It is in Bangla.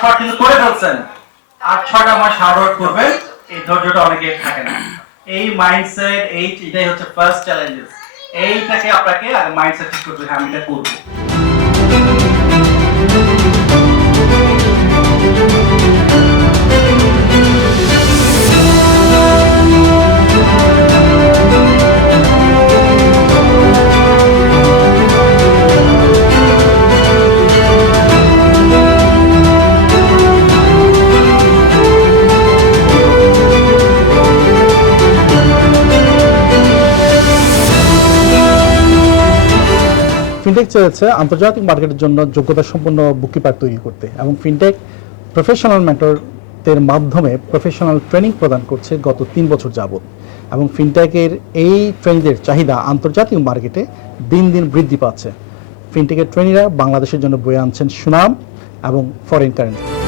ফটাফট কিন্তু করে ফেলছেন, 8-6টা মাস হার্ড ওয়ার্ক করবেন, এই ধৈর্যটা অনেকের থাকে না। এই মাইন্ডসেট, এটাই হচ্ছে ফার্স্ট চ্যালেঞ্জেস। এইটাকে আপনাকে আগে মাইন্ডসেট ঠিক করতে হবে, আমি এটা করবো। ফিনটেক চেয়েছে আন্তর্জাতিক মার্কেটের জন্য যোগ্যতা সম্পন্ন বুককিপার তৈরি করতে, এবং ফিনটেক প্রফেশনাল মেন্টরদের মাধ্যমে প্রফেশনাল ট্রেনিং প্রদান করছে গত 3 বছর যাবত, এবং ফিনটেকের এই ট্রেনিংদের চাহিদা আন্তর্জাতিক মার্কেটে দিন দিন বৃদ্ধি পাচ্ছে। ফিনটেকের ট্রেনিরা বাংলাদেশের জন্য বয়ে আনছেন সুনাম এবং ফরেন কারেন্সি।